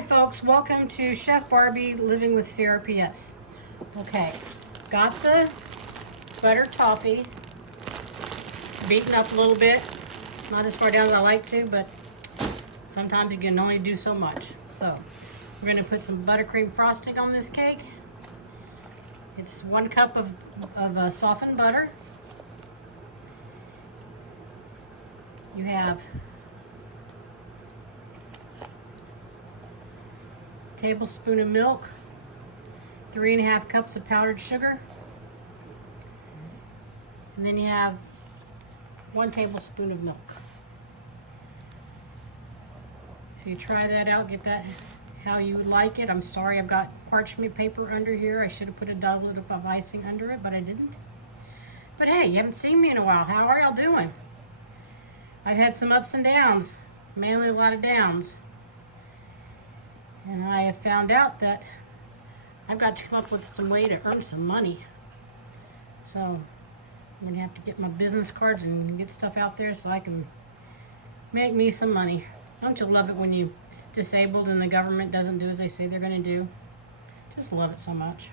Hi folks, welcome to Chef Barbie Living with CRPS. Okay, got the butter toffee beaten up a little bit. Not as far down as I like to, but sometimes you can only do so much. So we're going to put some buttercream frosting on this cake. It's 1 cup of softened butter. You have a tablespoon of milk, 3.5 cups of powdered sugar, and then you have 1 tablespoon of milk. So you try that out, get that how you would like it. I'm sorry I've got parchment paper under here. I should have put a doublet of icing under it, but I didn't. But hey, you haven't seen me in a while. How are y'all doing? I've had some ups and downs, mainly a lot of downs. And I have found out that I've got to come up with some way to earn some money. So I'm going to have to get my business cards and get stuff out there so I can make me some money. Don't you love it when you're disabled and the government doesn't do as they say they're going to do? Just love it so much.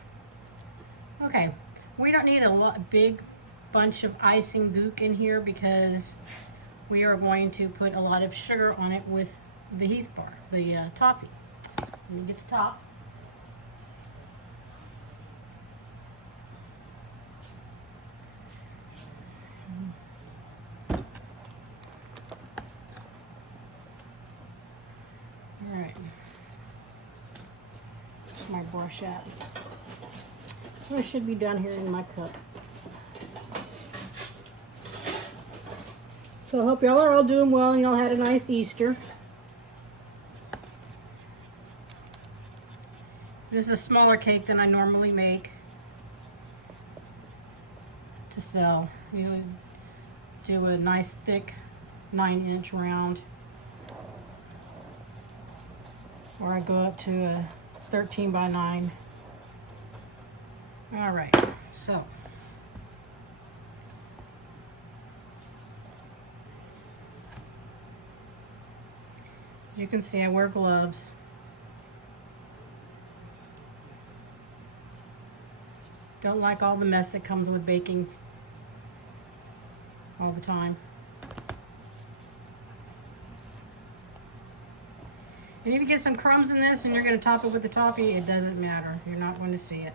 Okay, we don't need a big bunch of icing gook in here because we are going to put a lot of sugar on it with the Heath bar, the toffee. Let me get the top. All right. Where's my brush at? It should be down here in my cup. So I hope y'all are all doing well and y'all had a nice Easter. This is a smaller cake than I normally make to sell. You would do a nice thick 9-inch round, or I go up to a 13 by 9. All right, so you can see I wear gloves. Don't like all the mess that comes with baking all the time. And if you get some crumbs in this and you're going to top it with the toffee, it doesn't matter. You're not going to see it.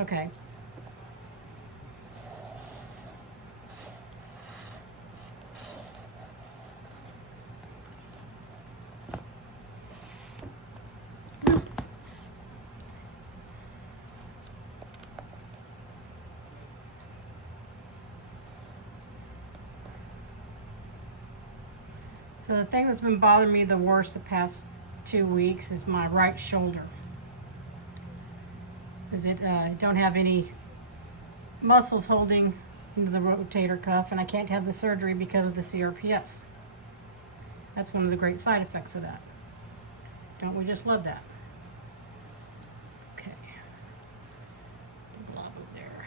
Okay. So the thing that's been bothering me the worst the past 2 weeks is my right shoulder. Because I don't have any muscles holding into the rotator cuff, and I can't have the surgery because of the CRPS. That's one of the great side effects of that. Don't we just love that? Okay. Blob it there.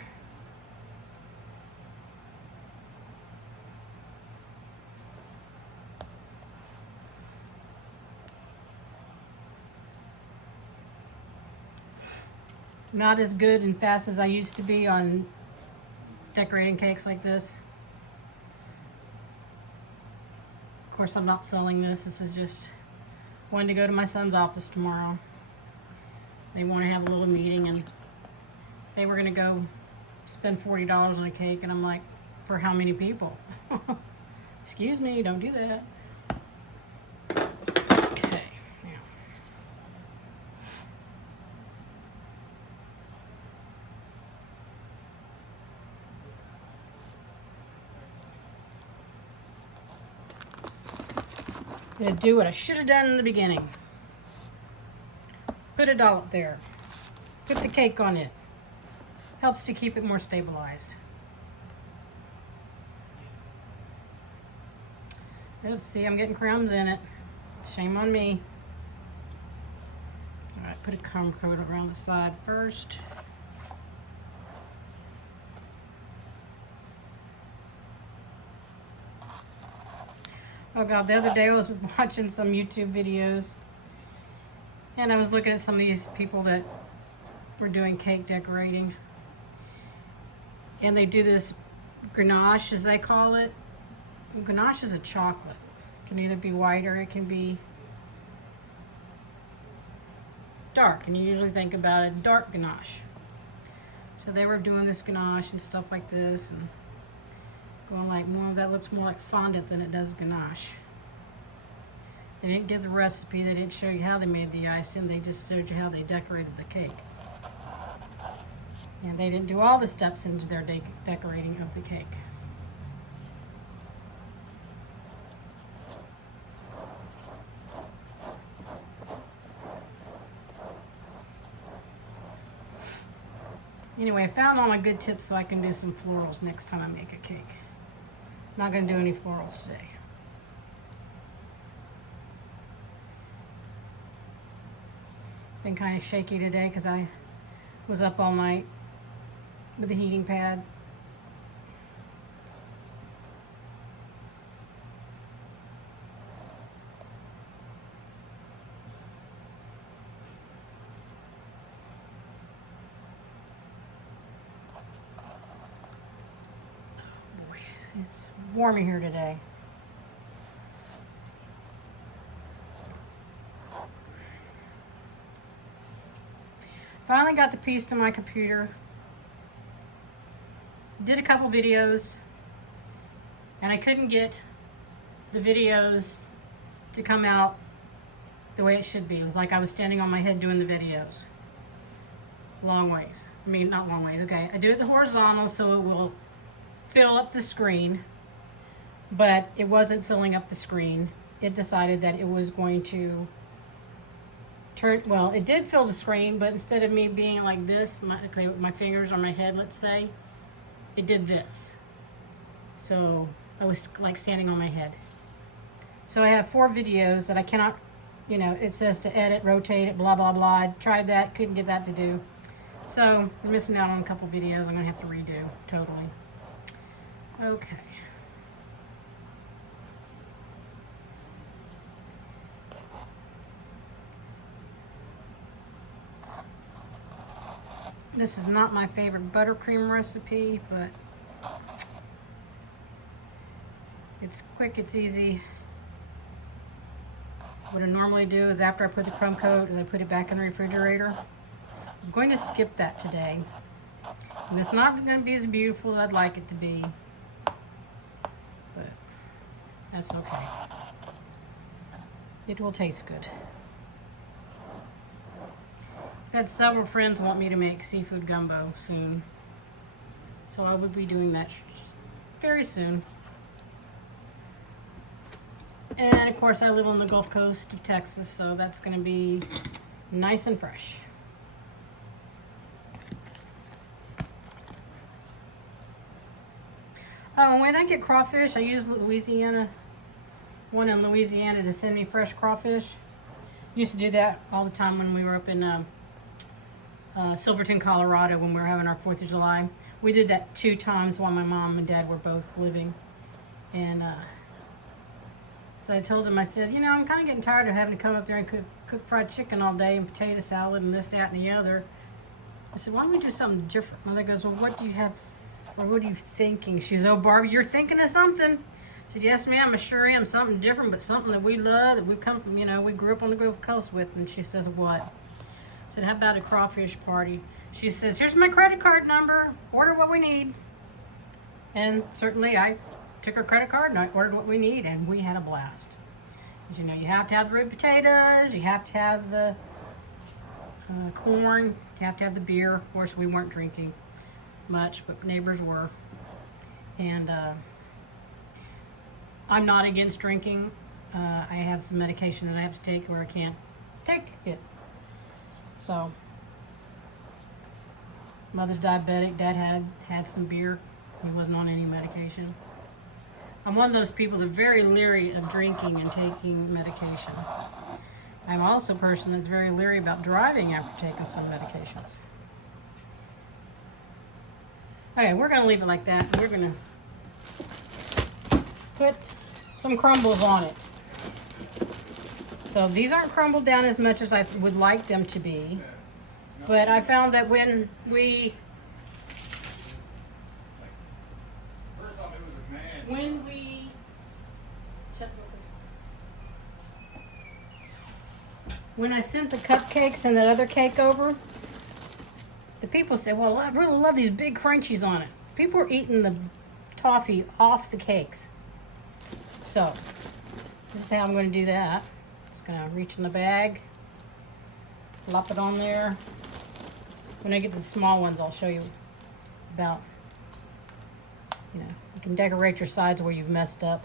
Not as good and fast as I used to be on decorating cakes like this. Of course, I'm not selling this. This is just one to go to my son's office tomorrow. They want to have a little meeting, and they were going to go spend $40 on a cake, and I'm like, for how many people? Excuse me, don't do that. I'm going to do what I should have done in the beginning. Put a dollop there. Put the cake on it. Helps to keep it more stabilized. Oops, see, I'm getting crumbs in it. Shame on me. All right, put a crumb coat around the side first. Oh God, the other day I was watching some YouTube videos And I was looking at some of these people that were doing cake decorating. And they do this ganache, as they call it. Ganache is a chocolate. It can either be white or it can be dark. And you usually think about a dark ganache. So they were doing this ganache and stuff like this. And going like more, that looks more like fondant than it does ganache. They didn't give the recipe, they didn't show you how they made the icing, they just showed you how they decorated the cake. And they didn't do all the steps into their decorating of the cake. Anyway, I found all my good tips so I can do some florals next time I make a cake. I'm not going to do any florals today. Been kind of shaky today because I was up all night with the heating pad. Oh boy, it's warm in here today. Finally got the piece to my computer. Did a couple videos, and I couldn't get the videos to come out the way it should be. It was like I was standing on my head doing the videos. Long ways. I mean, not long ways, okay. I do it the horizontal so it will fill up the screen, but it wasn't filling up the screen. It decided that it was going to well, it did fill the screen, but instead of me being like this, with my fingers on my head, let's say, it did this. So I was like standing on my head. So I have 4 videos that I cannot, it says to edit, rotate it, blah, blah, blah. I tried that, couldn't get that to do. So we're missing out on a couple videos I'm going to have to redo, totally. Okay. This is not my favorite buttercream recipe, but it's quick, it's easy. What I normally do is after I put the crumb coat, is I put it back in the refrigerator. I'm going to skip that today. And it's not going to be as beautiful as I'd like it to be, but that's okay. It will taste good. I've had several friends want me to make seafood gumbo soon, so I will be doing that very soon. And of course I live on the Gulf Coast of Texas, so that's going to be nice and fresh. Oh, and when I get crawfish, I use one in Louisiana to send me fresh crawfish. Used to do that all the time when we were up in Silverton, Colorado, when we were having our 4th of July. We did that 2 times while my mom and dad were both living. And so I told them, I said, I'm kind of getting tired of having to come up there and cook fried chicken all day and potato salad and this, that, and the other. I said, why don't we do something different? Mother goes, well, what do you have, or what are you thinking? She goes, oh, Barbie, you're thinking of something. I said, yes, ma'am, I sure am. Something different, but something that we love, that we've come from, we grew up on the Gulf Coast with. And she says, what? I said, how about a crawfish party? She says, here's my credit card number. Order what we need. And certainly I took her credit card and I ordered what we need, and we had a blast. As you know, you have to have the root potatoes, you have to have the corn, you have to have the beer. Of course, we weren't drinking much, but neighbors were. And I'm not against drinking. I have some medication that I have to take where I can't take it. So, mother's diabetic, dad had some beer. He wasn't on any medication. I'm one of those people that are very leery of drinking and taking medication. I'm also a person that's very leery about driving after taking some medications. Okay, we're going to leave it like that. We're going to put some crumbles on it. So So these aren't crumbled down as much as I would like them to be. But I found that when we when I sent the cupcakes and that other cake over, the people said, well, I really love these big crunchies on it. People are eating the toffee off the cakes. So this is how I'm going to do that. Just going to reach in the bag, plop it on there. When I get to the small ones, I'll show you about, you can decorate your sides where you've messed up.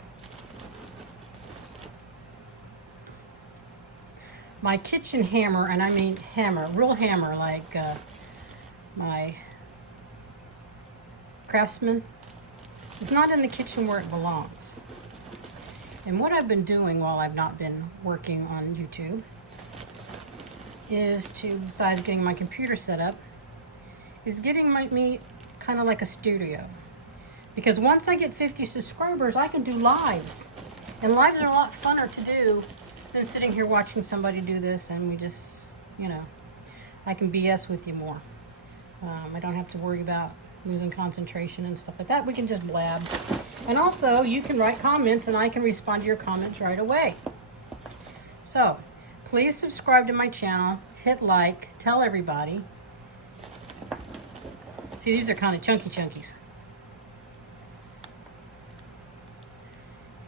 My kitchen hammer, and I mean hammer, real hammer, like my Craftsman, it's not in the kitchen where it belongs. And what I've been doing while I've not been working on YouTube is to, besides getting my computer set up, is getting me kind of like a studio. Because once I get 50 subscribers, I can do lives. And lives are a lot funner to do than sitting here watching somebody do this, and we just, I can BS with you more. I don't have to worry about losing concentration and stuff like that. We can just blab. And also, you can write comments, and I can respond to your comments right away. So, please subscribe to my channel, hit like, tell everybody. See, these are kind of chunky chunkies.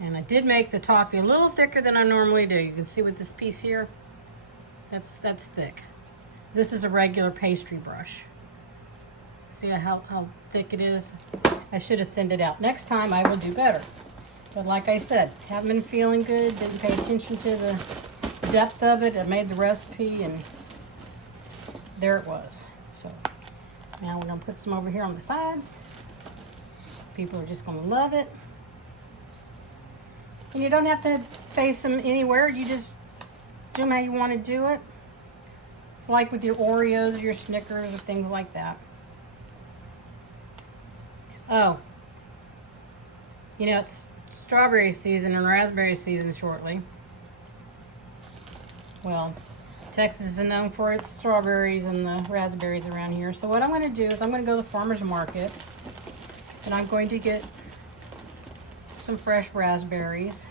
And I did make the toffee a little thicker than I normally do. You can see with this piece here, that's thick. This is a regular pastry brush. See how thick it is? I should have thinned it out. Next time I will do better. But like I said, haven't been feeling good, didn't pay attention to the depth of it. I made the recipe and there it was. So now we're gonna put some over here on the sides. People are just gonna love it. And you don't have to face them anywhere. You just do them how you want to do it. It's like with your Oreos or your Snickers or things like that. Oh, it's strawberry season and raspberry season shortly. Well, Texas is known for its strawberries and the raspberries around here. So what I'm going to do is I'm going to go to the farmer's market and I'm going to get some fresh raspberries.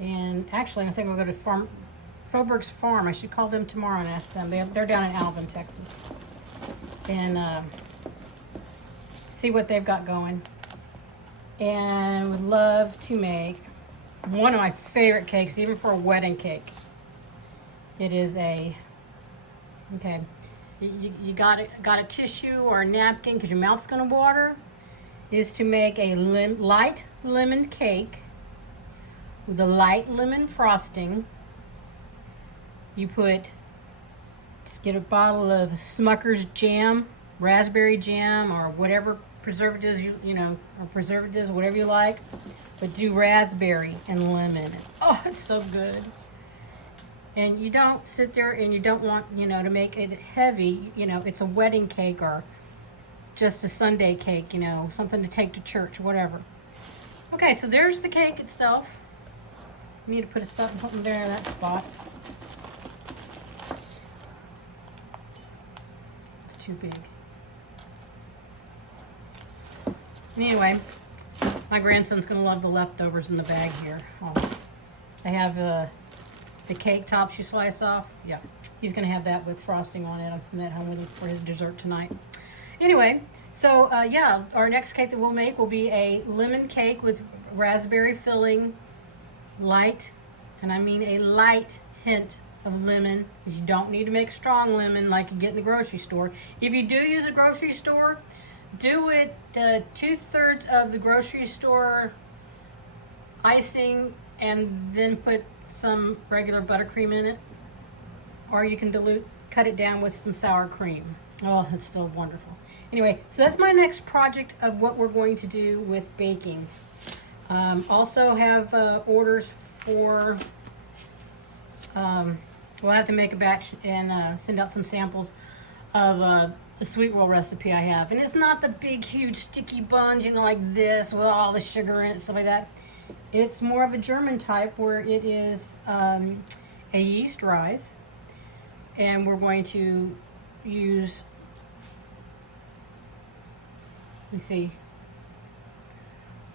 And actually, I think we'll go to Froberg's Farm. I should call them tomorrow and ask them. They're down in Alvin, Texas. And see what they've got going. And would love to make one of my favorite cakes, even for a wedding cake. It is you got a tissue or a napkin because your mouth's going to water, is to make a light lemon cake with a light lemon frosting. You just get a bottle of Smucker's jam, raspberry jam, or whatever preservatives or preservatives, whatever you like, but do raspberry and lemon. Oh, it's so good. And you don't sit there and you don't want, to make it heavy, it's a wedding cake or just a Sunday cake, something to take to church, whatever. Okay, so there's the cake itself. You need to put something there in that spot. It's too big. Anyway, my grandson's going to love the leftovers in the bag here. I have the cake tops you slice off. Yeah, he's going to have that with frosting on it. I'm sending that home with him for his dessert tonight. Anyway, so our next cake that we'll make will be a lemon cake with raspberry filling, light, and I mean a light hint of lemon. You don't need to make strong lemon like you get in the grocery store. If you do use a grocery store, do it 2/3 of the grocery store icing and then put some regular buttercream in it, or you can cut it down with some sour cream. Oh, it's still wonderful. Anyway, so that's my next project of what we're going to do with baking. Also have orders for, we'll have to make a batch and send out some samples of a sweet roll recipe I have. And it's not the big, huge, sticky buns, like this with all the sugar in it, stuff like that. It's more of a German type where it is a yeast rise, and we're going to use, let me see,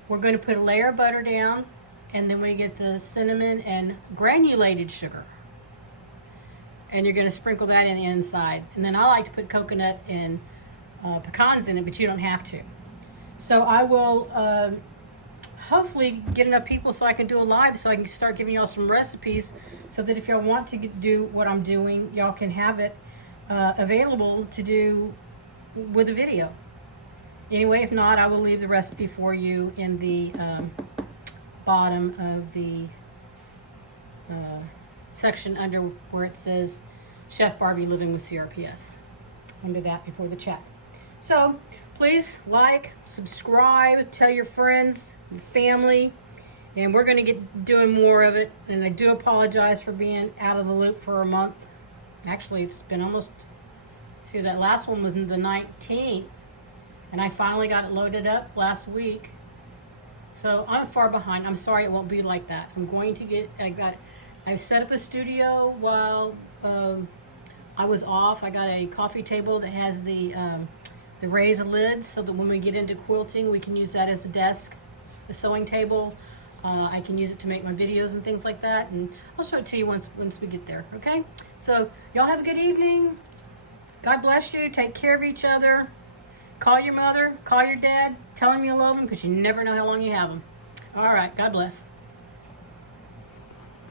we're going to put a layer of butter down, and then we get the cinnamon and granulated sugar, and you're going to sprinkle that in the inside. And then I like to put coconut and pecans in it, but you don't have to. So I will hopefully get enough people so I can do a live, so I can start giving y'all some recipes, so that if y'all want to do what I'm doing, y'all can have it available to do with a video. Anyway, if not, I will leave the recipe for you in the bottom of the section under where it says Chef Barbie Living with CRPS. Under that before the chat. So please like, subscribe, tell your friends, your family, and we're going to get doing more of it. And I do apologize for being out of the loop for a month. Actually, it's been almost, see, that last one was the 19th, and I finally got it loaded up last week. So I'm far behind. I'm sorry it won't be like that. I'm going to get, I've set up a studio while I was off. I got a coffee table that has the raised lids, so that when we get into quilting, we can use that as a desk, the sewing table. I can use it to make my videos and things like that, and I'll show it to you once we get there, okay? So y'all have a good evening. God bless you. Take care of each other. Call your mother, call your dad, tell them you love them, because you never know how long you have them. All right, God bless.